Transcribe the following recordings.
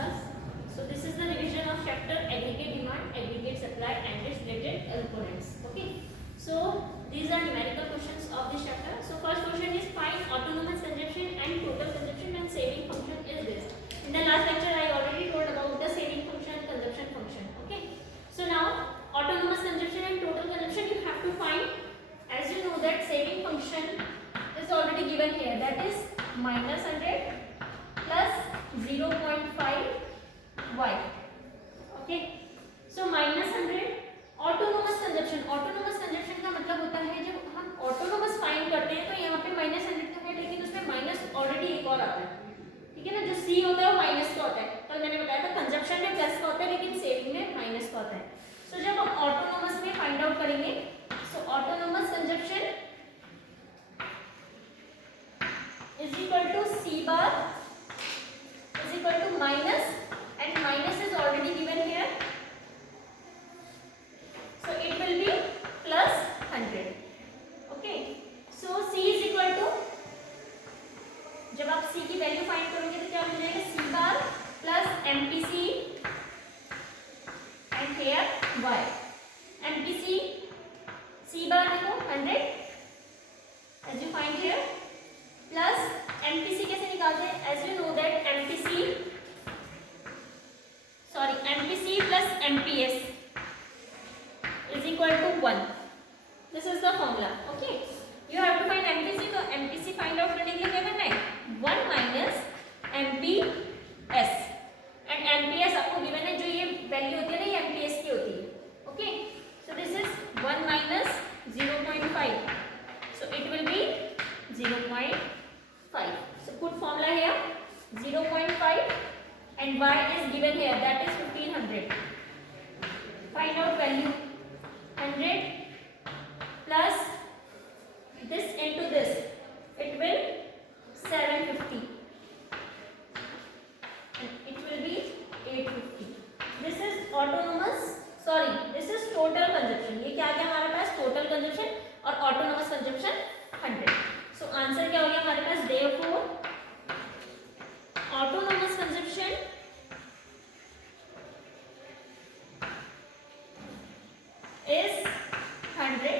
class. So this is the revision of chapter aggregate demand, aggregate supply and its related components. Okay. So these are numerical questions of this chapter. So first question is find autonomous consumption and total consumption and saving function is this. In the last lecture I already told about the saving function, consumption function. Okay. So now autonomous consumption and total consumption you have to find. As you know that saving function is already given here, that is minus 100 plus 0.5 y. Okay. So minus 100 autonomous consumption. Autonomous consumption का मतलब होता है जब हम autonomous find करते हैं तो यहाँ पे माइनस 100 तो है लेकिन उसमें माइनस ऑलरेडी एक और आता है. ठीक है ना. जो सी होता है वो माइनस का होता है. कल मैंने बताया था कंजप्शन में प्लस का होता है लेकिन सेविंग में माइनस का होता है. सो जब हम ऑटोनोमस में फाइंड आउट करेंगे so autonomous consumption is equal to C bar is equal to minus and minus is already given here, so it will be plus 100. Okay, so c is equal to, जब आप c की value find करोगे तो क्या मिल जाएगा, c बार plus mpc and here y. mpc c बार देखो 100 as you find here plus mpc कैसे निकालते हैं, as you know that mpc plus mps is equal to 1. This is the formula. Okay, you have to find mpc. तो mpc find out करने के लिए क्या करना है, 1 minus mps and mps आपको given है, जो ये वैल्यू होती है ना ये mps की होती है. Okay, so this is 1 minus 0.5, so it will be 0.5. so put formula here 0.5 and y is given here, that is 1500. Find out value 100 plus this into this, it will 750 and it will be 850. This is autonomous, sorry this is total consumption. ये क्या आ गया हमारे पास, total consumption और autonomous consumption 100. So answer क्या हो गया हमारे पास, therefore autonomous consumption is 100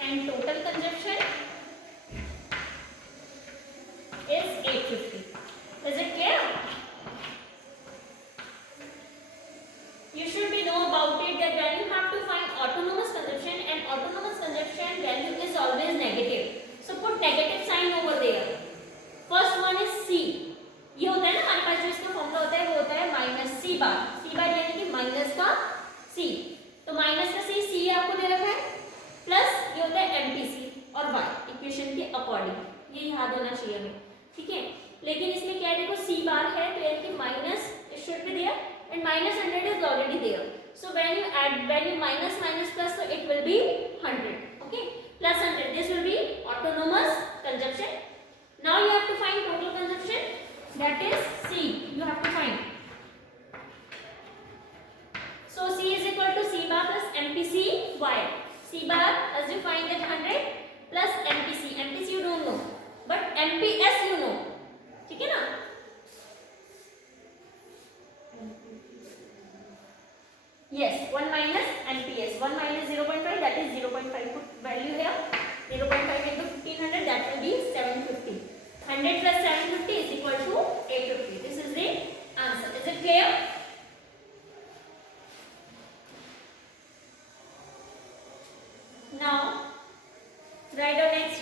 and total consumption is 850. Is it clear? You should be know about it that when you have to find autonomous consumption and autonomous consumption value is always negative. So put negative sign over there. First one is C. ये होता है ना हमारे पास, जो इसका फॉर्मूला होता है वो होता है माइनस सी बार. सी बार यानी कि माइनस का सी. तो माइनस का सी आपको दे रखा है प्लस ये होता है एमपीसी और y इक्वेशन के अकॉर्डिंग. ये याद होना चाहिए हमें. ठीक है, लेकिन इसमें क्या है, देखो सी बार है तो यानी कि minus it should be there and minus 100 is already there. So when you add, when you minus minus plus, so it will be 100. Okay, plus 100, this will be autonomous consumption. Now you have to find total consumption, that is C. You have to find. So C is equal to C bar plus MPC y. C bar as you find that 100 plus MPC. MPC you don't know, but MPS you know. ठीक है ना. Yes, 1 minus MPS. 1 minus 0.5, that is 0.5. Put value here. 0.5 into 1500, that will be 750. 100 plus 750 is equal to 850. This is the answer. Is it clear? Now write down next.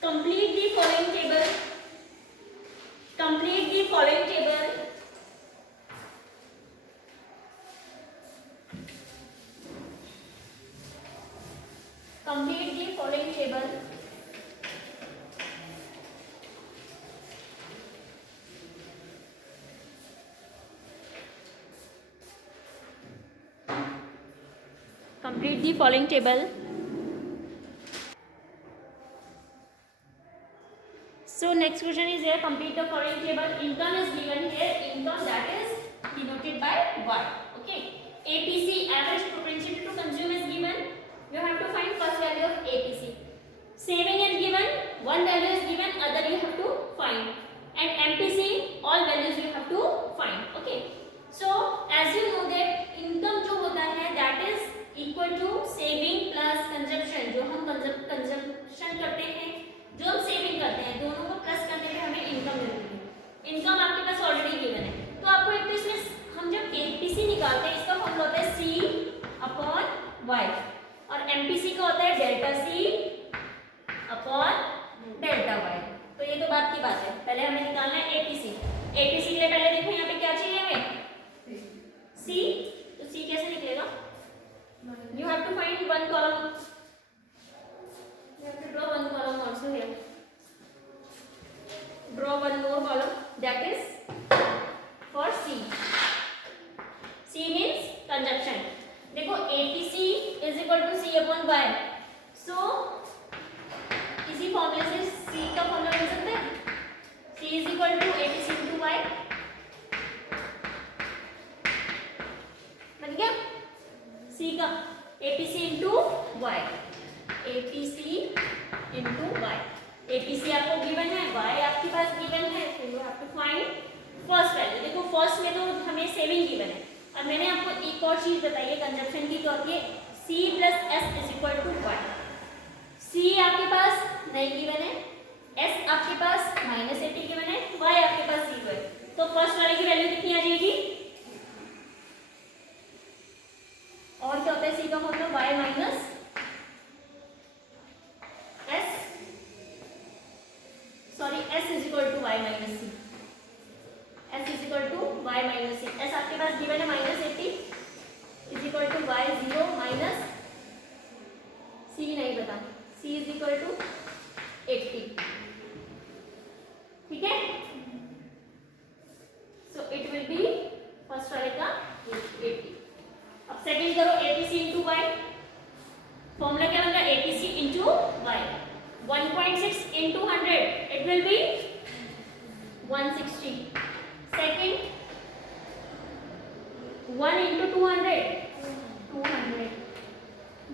Complete the following table. Complete the following table. Complete the following table. Complete the following table. So next question is here, complete the following table. Income is given here. Income that is denoted by what? Okay. APC, average propensity to consume, is given. You have to find first value of APC. saving is given, one value is given, other you have to find, and MPC all values you have to find. Okay, so as you know that income जो होता है that is equal to saving plus consumption. जो हम consumption करते हैं, जो हम saving करते हैं, दोनों को प्लस करने पे हमें इनकम मिलती है. इनकम आपके पास ऑलरेडी गिवन है, तो आपको एक तो इसमें हम जब एपीसी निकालते हैं इसका फॉर्मूला होता है C अपॉन Y, और एमपीसी का होता है delta C upon delta Y. तो ये तो बात की बात है. पहले हमें निकालना है एपीसी. एपीसी के लिए पहले देखो यहाँ पे क्या चाहिए हमें C. तो C कैसे निकलेगा? You have to find one column. You have to draw one column also here. Draw one more column, that is for C. C means consumption. देखो APC is equal to C upon Y. So इसी फॉर्मूले से C का फॉर्मूला मिल सकता है. C is equal to APC into Y. बन गया C का APC into Y. APC into Y. APC आपको गिवन है, Y आपके पास गिवन है, तो you have to find first value. देखो फर्स्ट में तो हमें सेविंग गिवन है. अब मैंने आपको एक और चीज बताई है कंजप्शन की, तो होती है C plus S is equal to Y. C आपके पास नहीं गिवन है, S आपके पास -80 गिवन है, Y आपके पास 0 है. तो फर्स्ट वाले की वैल्यू कितनी आ जाएगी? और क्या होता है C का formula? Y minus S, sorry S is equal to Y minus C. S is equal to Y minus C. S आपके पास गिवन है -80 is equal to Y 0 minus C नहीं पता, C इज इक्वल टू 80. ठीक है, so it will be first वाले का 80. अब सेकंड करो APC इंटू Y. फॉर्मूला क्या बन रहा है? APC into Y. 1.6 into 100, it will be 160. Second, 1 into 200, 200.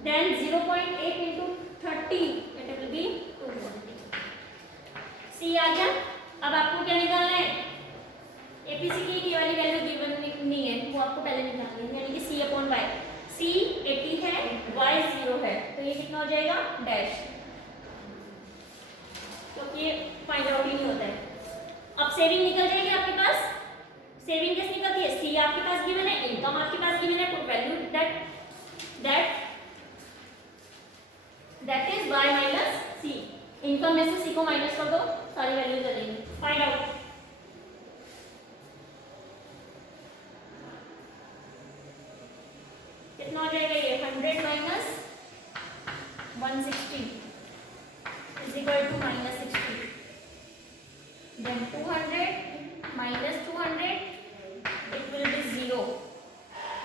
Then 0.8 into 30, it will be 240. C आ गया. अब आपको क्या निकालना है? APC की ये वाली वैल्यू गिवन नहीं है, वो आपको पहले निकालनी है, यानी कि C अपॉन Y. C 80 है, Y 0 है, तो ये कितना हो जाएगा? डैश. क्योंकि ये फाइंड आउट ही नहीं होता है. अब सेविंग निकल जाएगी आपके पास. सेविंग कैसे निकलती है? C आपके पास गिवन है, इनकम आपके पास गिवन है, put value that is Y minus C. Income में से C को माइनस कर दो, सारी वैल्यूज आ जाएंगी. Find out. कितना हो जाएगा ये? 100 माइनस 160 is equal to -60. Then 200 minus 200, it will be 0.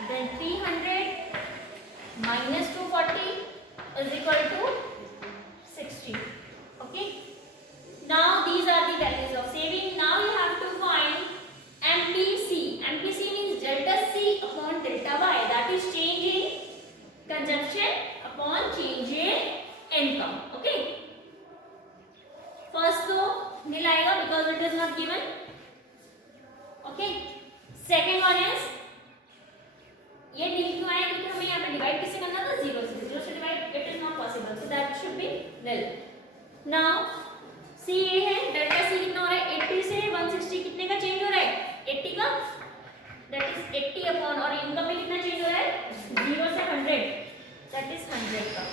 Then 300 minus 240 is equal to 60. Okay. Now these are the values of saving. Now you have to find MPC. MPC means delta C upon delta Y. That is change in consumption upon change in income. Okay. First तो नील आएगा because it is not given. Okay, second one is ये नील क्यों आया? क्योंकि हमें यहाँ पे डिवाइड किससे करना था? 0 से. 0 से divide it is not possible, so that should be nil. Now C ये है, डेल्टा C कितना हो रहा है? 80 से 160 कितने का चेंज हो रहा है? 80 का. दैट इज 80 अपॉन, और इनकम में कितना चेंज हो रहा है? 0 से 100, दैट इज 100 का.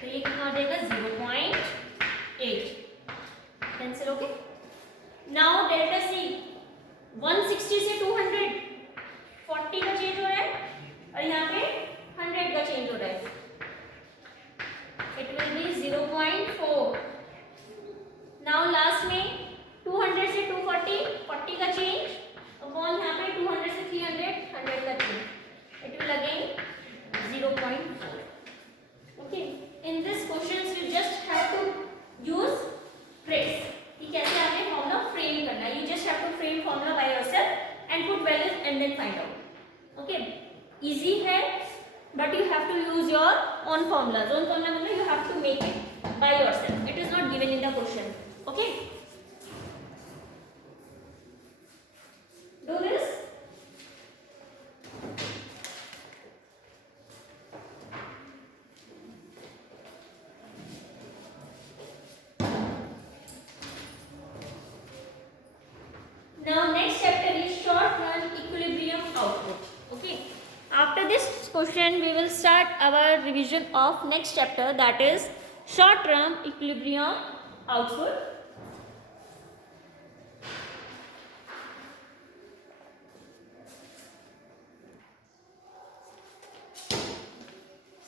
तो ये कितना हो जाएगा? 0.8. Cancel. Okay. Now delta C 160 से 200 40 का चेंज हो रहा है, और यहाँ पे 100 का चेंज हो रहा है. It will be 0.4. Now last में 200 से 240 40 का चेंज अपॉन यहाँ पे 200 से 300 100 का change. It will again 0.4. Okay. In this question you just have to use your own formulas. Own formula means you have to make it by yourself. It is not given in the question. Okay. Do this. Now next chapter is short run equilibrium output. Okay. After this question we will start our revision of next chapter, that is short run equilibrium output.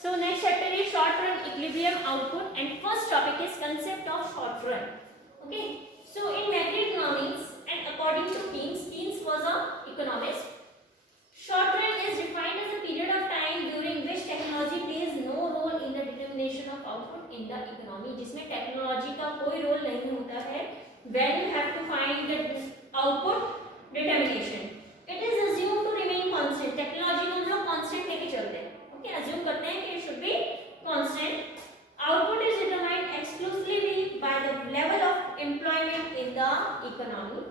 So next chapter is short run equilibrium output, and first topic is concept of short run. Okay. So in macroeconomics and according to Keynes was an economist. Short run is defined as a period of time during which technology plays no role in the determination of output in the economy, जिसमें टेक्नोलॉजी का कोई रोल नहीं होता है when you have to find the output determination. It is assumed to remain constant. Technology को हम लोग constant लेके चलते हैं. Okay, assume करते हैं कि it should be constant. Output is determined exclusively by the level of employment in the economy.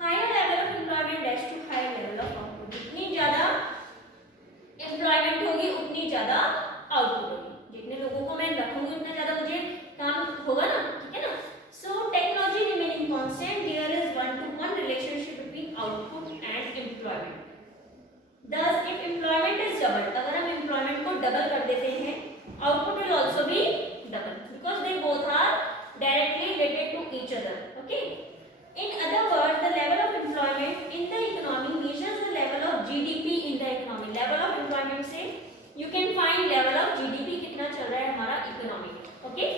Higher level of employment dash to higher level of output. जितनी ज़्यादा employment होगी उतनी ज़्यादा output होगी. जितने लोगों को मैं रखूँगी उतना ज़्यादा मुझे काम होगा ना, ठीक है ना? So technology remaining constant, there is one-to-one relationship between output and employment. Thus, if employment is doubled, अगर हम employment को double कर देते हैं, output will also be double because they both are directly related to each other. Okay. In other words, the level of employment in the economy measures the level of GDP in the economy. Level of employment से you can find level of GDP कितना चल रहा है हमारा economy. Okay.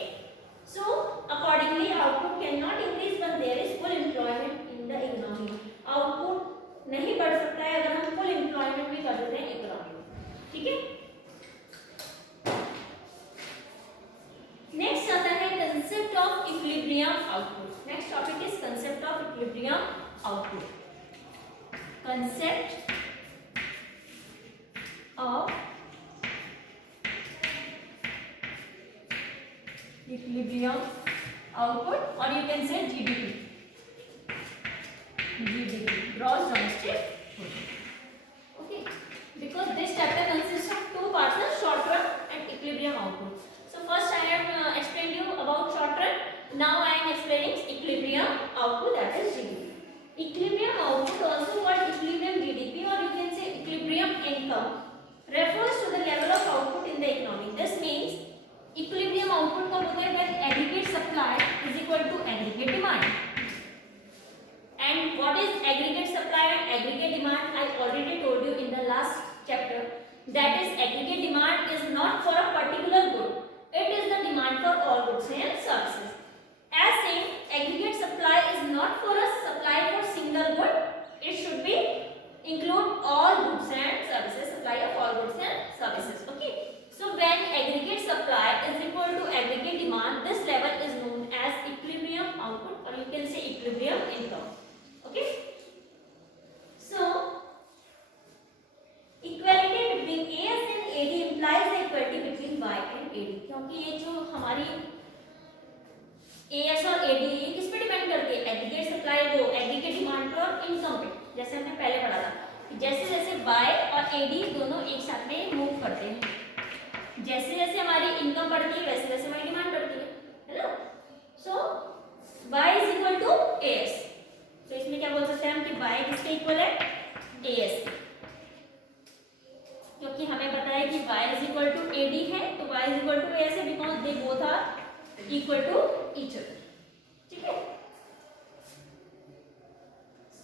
So accordingly, output cannot increase when there is full employment in the economy. Output नहीं बढ़ सकता है अगर हम full employment भी कर देते हैं economy में. ठीक है? Next आता है concept of equilibrium output. Next topic is concept of equilibrium output. Concept of equilibrium output, or you can say GDP. GDP, gross domestic product. Okay, because this chapter consists of two parts, short run and equilibrium output. So first I have explained you about short run. Now I am explaining equilibrium output, that is GDP. Equilibrium output, also called equilibrium GDP, or you can say equilibrium income, refers to the level of output in the economy. This means equilibrium output का होता है when aggregate supply is equal to aggregate demand. And what is aggregate supply and aggregate demand? I already told you in the last chapter. That is, aggregate demand is not for a particular good. It is the demand for all goods and services. As same, aggregate supply is not for a supply for single good. It should be include all goods and services, supply of all goods and services. Okay. So when aggregate supply is equal to aggregate demand, this level is known as equilibrium output, or you can say equilibrium income. Okay. So equality between AS and AD implies the equality between Y and AD. क्योंकि ये जो हमारी AS और AD ये किस पे डिपेंड करती है? एग्रीगेट सप्लाई, वो एग्रीगेट डिमांड पे और इनकम पे. जैसे हमने पहले पढ़ा था कि जैसे जैसे Y और AD दोनों एक साथ में मूव करते हैं, जैसे जैसे हमारी इनकम बढ़ती है वैसे वैसे हमारी डिमांड बढ़ती है ना. So Y is equal to AS. तो इसमें क्या बोल सकते हैं हम कि Y किसके इक्वल है? AS. क्योंकि हमें पता है कि y is equal to AD है, तो y is equal to AS है because they both are equal to each other. ठीक है?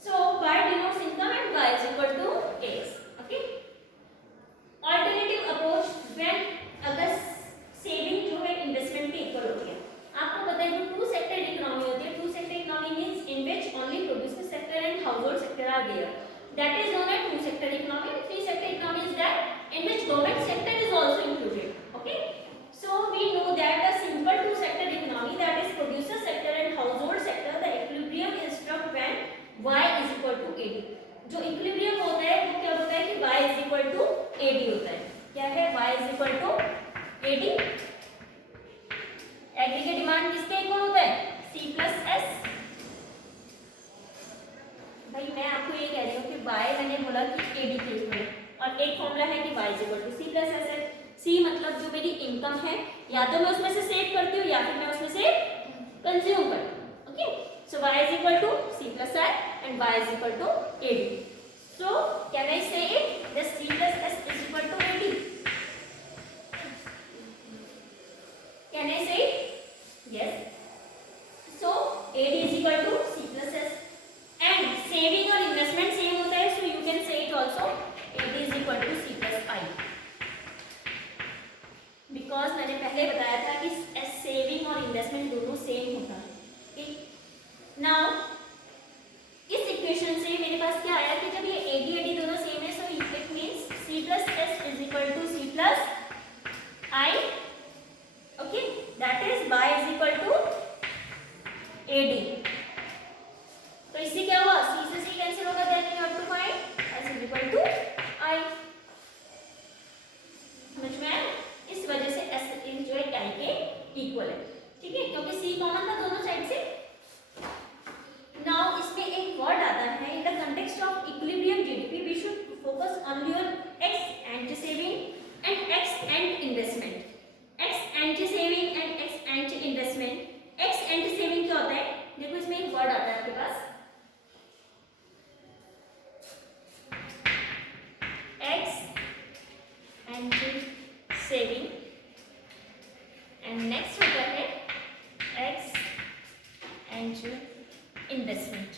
So y denotes income and y is equal to AS. Okay? Alternative approach when अगर सेविंग जो है इन्वेस्टमेंट के इक्वल होती है. आपको पता है जो टू सेक्टर इकोनॉमी होती है, two sector economy means in which only producer sector and household sector are there. That is known as two sector economy. Three sector economy is that in which government sector is also included. Okay. So we know that a simple two sector economy, that is producer y is equal to AD। Aggregate demand किसके equal होता है? C plus S। भाई मैं आपको ये कह रही हूँ कि y मैंने बोला कि AD के इक्वल है, और एक फॉर्मूला है कि y is equal to C plus S है। C मतलब जो मेरी इनकम है, या तो मैं उसमें से सेव करती हूँ या फिर मैं उसमें से कंज्यूम करती हूँ। Okay, so y is equal to C plus I and y is equal to AD। So can I say it that C plus S is equal to AD? Can I say it? Yes. So AD is equal to C plus S and saving और investment same होता है, so you can say it also AD is equal to C plus I, because मैंने पहले बताया था कि saving और investment दोनों same होता है। Okay? Now इस इक्वेशन से मेरे पास क्या आया कि जब ये AD दोनों सेम है, so it means C plus S is equal to C plus I। Okay, that is y is equal to AD। तो इससे क्या हुआ, C से C कैंसिल होगा, then you have to find S is equal to I। समझ में आया? इस वजह से S इज जो है I के इक्वल है, ठीक है, क्योंकि C कॉमन था दोनों साइड से। नाउ इसमें एक वर्ड आता है, in the context of equilibrium GDP we should focus only on ex ante saving and ex and investment. Ex ante saving and ex ante investment. Ex ante saving क्या होता है, देखो इसमें एक वर्ड आता है आपके पास ex ante saving and next होता है एक्स एंटी इन्वेस्टमेंट।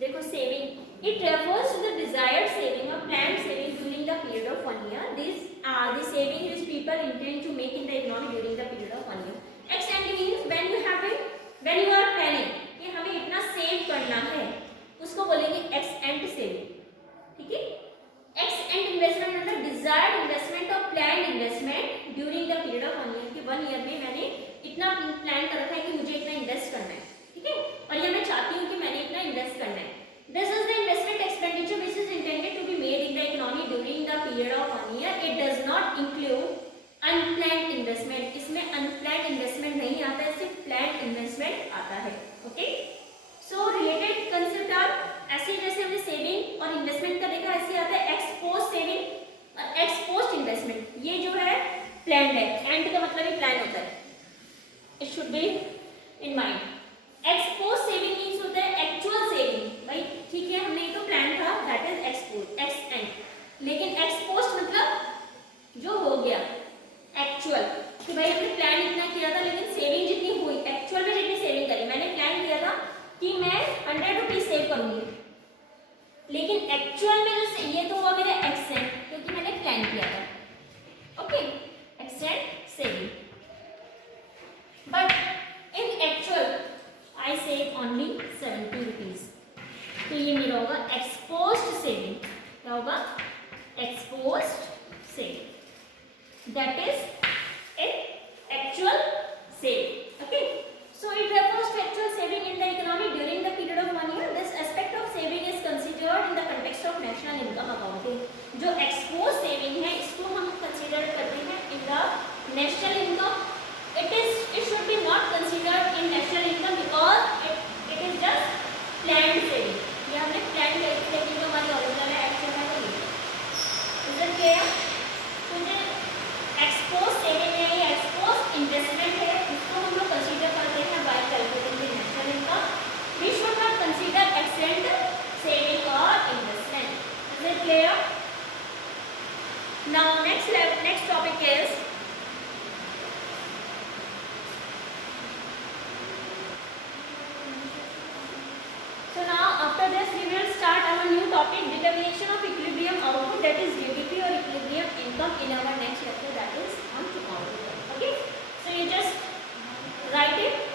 देखो saving, it refers to the desired saving और planned saving during the period of 1 year। This are the saving which people intend to make in the economy during the period of 1 year। Ex ante means when you are planning कि हमें इतना सेव करना है, उसको बोलेंगे x ante saving, ठीक है। X and investment मतलब डिजायर्ड इन्वेस्टमेंट और planned investment during the period of 1 year। कि 1 year में मैंने इतना प्लान कर रखा है कि मुझे इतना इन्वेस्ट करना है, ठीक है, और ये मैं चाहती हूँ कि मैंने इतना इन्वेस्ट करना है। This is the investment expenditure which is intended to be made in the economy during the period of 1 year। It does not include unplanned investment. इसमें अनप्लान्ड इन्वेस्टमेंट नहीं आता है, सिर्फ प्लान्ड इन्वेस्टमेंट आता है। Okay, so related concept are ऐसे, जैसे हमने सेविंग और इन्वेस्टमेंट का देखा, ऐसे आता है एक्सपोज सेविंग और एक्सपोज इन्वेस्टमेंट। ये जो है प्लान्ड है, एंड का मतलब ही प्लान होता है, it should be in mind. Expose saving means होता है एक्चुअल सेविंग। भाई ठीक है, हमने ये तो प्लान था, that is expose, x and. लेकिन एक्सपोज मतलब जो हो गया एक्चुअल, कि भाई हमने प्लान इतना किया था लेकिन सेविंग जितनी हुई, एक्चुअल में जितनी सेविंग करी, मैंने प्लान किया था कि मैं 100 रुपीज सेव करूंगी, लेकिन एक्चुअल में जो ये तो हुआ मेरा एक्सेंट, क्योंकि मैंने प्लान किया था। Okay, accent saving, but in actual I save only 70 रुपीज। तो ये मेरा होगा एक्सपोज्ड सेविंग। क्या होगा? Exposed saving, that is in actual saving. Okay, so it refers to actual saving in the economy during the period of 1 year। This aspect of saving is considered in the context of national income accounting। जो exposed saving है, इसको हम consider करते हैं in the national income। It should be not considered in national income because it is just planned saving। ये हमने plan किया थी, लेकिन जो हमारी original है, actual है, वो ये। Is it clear? तो जो exposed saving है, ये exposed investment है, इसको हम लोग consider करते हैं by calculating the national income। We should not consider excess saving or investment। Is it clear? Now next topic is so now after this we will start our new topic, determination of equilibrium output, that is GDP or equilibrium income, in our next lecture, that is on tomorrow। Okay, so you just write it